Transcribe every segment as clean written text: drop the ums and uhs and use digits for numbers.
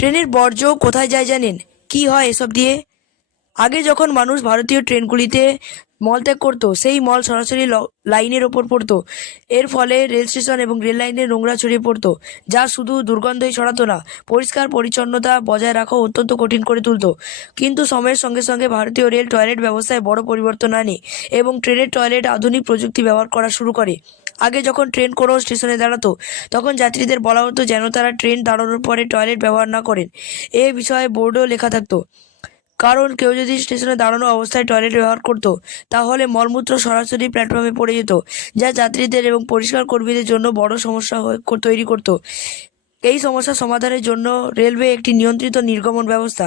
ট্রেনের বর্জ্য কোথায় যায় জানেন? কি হয় এসব দিয়ে? আগে যখন মানুষ ভারতীয় ট্রেনগুলিতে মলত্যাগ করতো, সেই মল সরাসরি লাইনের ওপর পড়তো। এর ফলে রেল স্টেশন এবং রেল লাইনে নোংরা ছড়িয়ে পড়তো, যা শুধু দুর্গন্ধই ছড়াতো না, পরিষ্কার পরিচ্ছন্নতা বজায় রাখাও অত্যন্ত কঠিন করে তুলতো। কিন্তু সময়ের সঙ্গে সঙ্গে ভারতীয় রেল টয়লেট ব্যবস্থায় বড় পরিবর্তন আনে এবং ট্রেনের টয়লেট আধুনিক প্রযুক্তি ব্যবহার করা শুরু করে। আগে যখন ট্রেন কোনো স্টেশনে দাঁড়াতো, তখন যাত্রীদের বলা হতো যেন তারা ট্রেন দাঁড়ানোর পরে টয়লেট ব্যবহার না করেন। এ বিষয়ে বোর্ডও লেখা থাকতো, কারণ কেউ যদি স্টেশনে দাঁড়ানো অবস্থায় টয়লেট ব্যবহার করত, তাহলে মলমূত্র সরাসরি প্ল্যাটফর্মে পড়ে যেত, যা যাত্রীদের এবং পরিষ্কার কর্মীদের জন্য বড় সমস্যা তৈরি করত। এই সমস্যা সমাধানের জন্য রেলওয়ে একটি নিয়ন্ত্রিত নির্গমন ব্যবস্থা,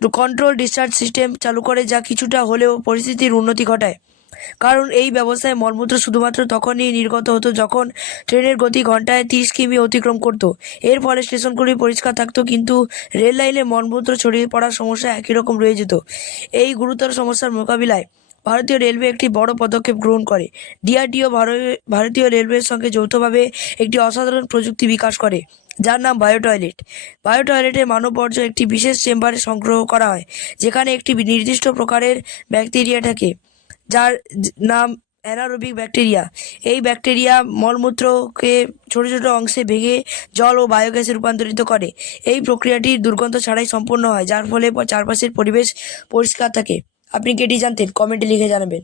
কন্ট্রোল ডিসচার্জ সিস্টেম চালু করে, যা কিছুটা হলেও পরিস্থিতির উন্নতি ঘটায়। কারণ এই ব্যবস্থায় মলমূত্র শুধুমাত্র তখনই নির্গত হতো যখন ট্রেনের গতি ঘন্টায় 30 কিমি অতিক্রম করত। এর ফলে স্টেশনগুলি পরিষ্কার থাকতো, কিন্তু রেল লাইনে মলমূত্র ছড়িয়ে পড়ার সমস্যা একই রকম রয়ে যেত। এই গুরুতর সমস্যার মোকাবিলায় ভারতীয় রেলওয়ে একটি বড় পদক্ষেপ গ্রহণ করে। ডিআরডিও ভারতীয় রেলওয়ের সঙ্গে যৌথভাবে একটি অসাধারণ প্রযুক্তি বিকাশ করে, যার নাম বায়ো টয়লেট। বায়ো টয়লেটে মানব বর্জ্য একটি বিশেষ চেম্বারে সংগ্রহ করা হয়, যেখানে একটি নির্দিষ্ট প্রকারের ব্যাকটেরিয়া থাকে, যার নাম অ্যানারোবিক ব্যাকটেরিয়া। এই ব্যাকটেরিয়া মলমূত্রকে ছোট ছোট অংশে ভেঙে জল ও বায়োগ্যাসে রূপান্তরিত করে। এই প্রক্রিয়াটি দুর্গন্ধ ছাড়াই সম্পন্ন হয়, যার ফলে চারপাশের পরিবেশ পরিষ্কার থাকে। আপনি কি এটি জানতেন? কমেন্টে লিখে জানাবেন।